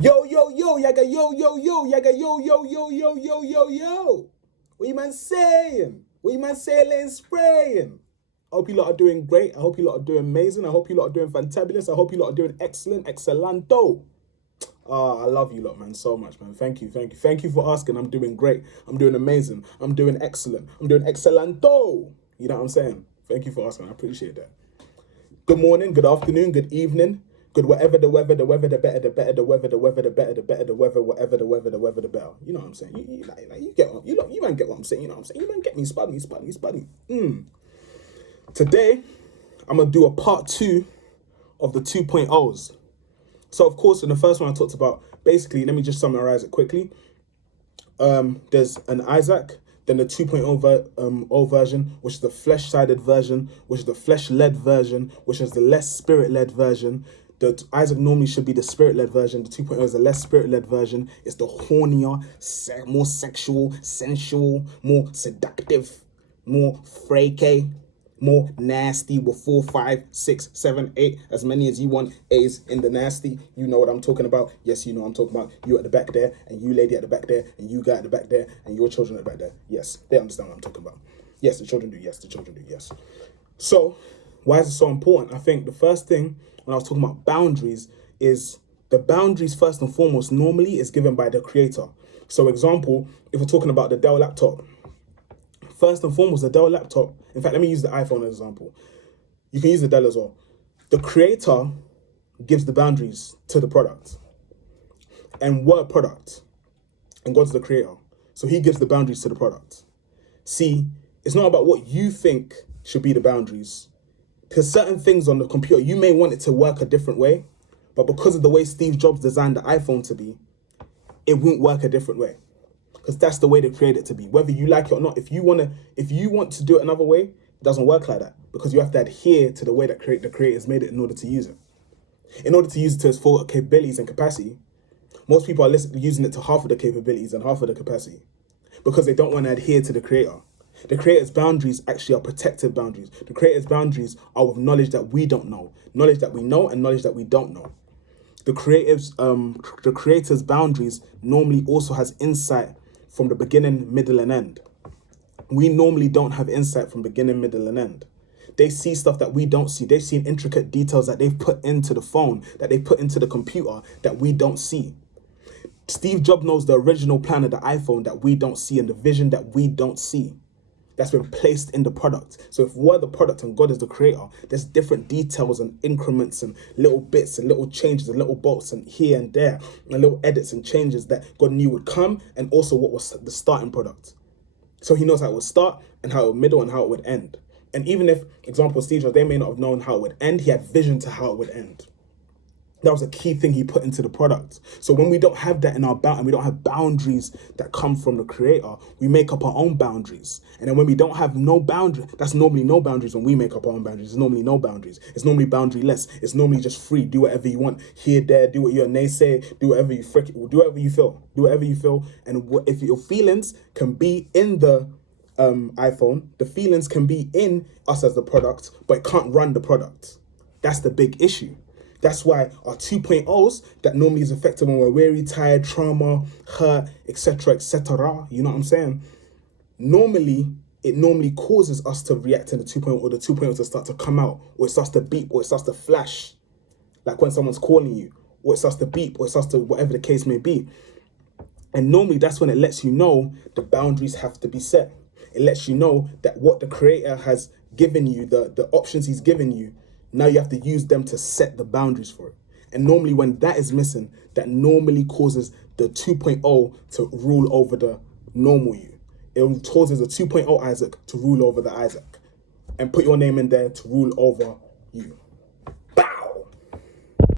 Yo, yo, yo, yaga, yo, yo, yo, yaga, yo, yo, yo, yo, yo, yo, yo. What you man saying? What you man saying, laying spraying? I hope you lot are doing great. I hope you lot are doing amazing. I hope you lot are doing fantabulous. I hope you lot are doing excellent, excellento. I love you lot, man, so much, man. Thank you, thank you. Thank you for asking. I'm doing great. I'm doing amazing. I'm doing excellent. I'm doing excellento. You know what I'm saying? Thank you for asking. I appreciate that. Good morning, good afternoon, good evening, good whatever the weather, the weather, the better, the better, the weather, the weather, the better, the better, the weather, whatever the weather, the weather, the better. You know what I'm saying? You get what, you man get what I'm saying. You know what I'm saying? You man get me, spud me. Today, I'm gonna do a part 2 of the 2.0s. So of course, in the first one I talked about, basically, let me just summarize it quickly. There's an iJayy, then the 2.0 version, which is the flesh-sided version, which is the flesh-led version, which is the less spirit-led version. The iJayy normally should be the spirit-led version. The 2.0 is the less spirit-led version. It's the hornier, more sexual, sensual, more seductive, more freaky, more nasty with 4, 5, 6, 7, 8, as many as you want A's in the nasty. You know what I'm talking about. Yes, you know what I'm talking about. You at the back there, and you lady at the back there, and you guy at the back there, and your children at the back there. Yes, they understand what I'm talking about. Yes, the children do. Yes, the children do. Yes. So, why is it so important? I think the first thing when I was talking about boundaries is the boundaries first and foremost normally is given by the creator. So, example, if we're talking about the Dell laptop, first and foremost, the Dell laptop, in fact, let me use the iPhone as an example. You can use the Dell as well. The creator gives the boundaries to the product. And we're a product. And God's the creator. So he gives the boundaries to the product. See, it's not about what you think should be the boundaries. Because certain things on the computer, you may want it to work a different way. But because of the way Steve Jobs designed the iPhone to be, it won't work a different way. Because that's the way they create it to be. Whether you like it or not, if you want to do it another way, it doesn't work like that. Because you have to adhere to the way that the creators made it in order to use it. In order to use it to its full capabilities and capacity, most people are using it to half of the capabilities and half of the capacity. Because they don't want to adhere to the creator. The creator's boundaries actually are protected boundaries. The creator's boundaries are with knowledge that we don't know. Knowledge that we know and knowledge that we don't know. The creator's boundaries normally also has insight from the beginning, middle, and end. We normally don't have insight from beginning, middle, and end. They see stuff that we don't see. They've seen intricate details that they've put into the phone, that they put into the computer that we don't see. Steve Jobs knows the original plan of the iPhone that we don't see and the vision that we don't see. That's been placed in the product. So if we're the product and God is the creator, there's different details and increments and little bits and little changes and little bolts and here and there and little edits and changes that God knew would come, and also what was the starting product. So he knows how it would start and how it would middle and how it would end. And even if, example, Steve Jobs, they may not have known how it would end, he had vision to how it would end. That was a key thing he put into the product. So when we don't have that in our and we don't have boundaries that come from the creator, we make up our own boundaries. And then when we don't have no boundary, that's normally no boundaries. When we make up our own boundaries, it's normally no boundaries. It's normally boundaryless. It's normally just free. Do whatever you want. Here, there, do what your naysay, do whatever you do whatever you feel. Do whatever you feel. And if your feelings can be in the iPhone, the feelings can be in us as the product, but it can't run the product. That's the big issue. That's why our 2.0s that normally is effective when we're weary, tired, trauma, hurt, etc., you know what I'm saying? It normally causes us to react to the 2.0, or the 2.0 to start to come out, or it starts to beep, or it starts to flash, like when someone's calling you, or it starts to beep, or it starts to whatever the case may be. And normally that's when it lets you know the boundaries have to be set. It lets you know that what the creator has given you, the options he's given you, now you have to use them to set the boundaries for it. And normally when that is missing, that normally causes the 2.0 to rule over the normal you. It causes the 2.0 iJayy to rule over the iJayy. And put your name in there to rule over you.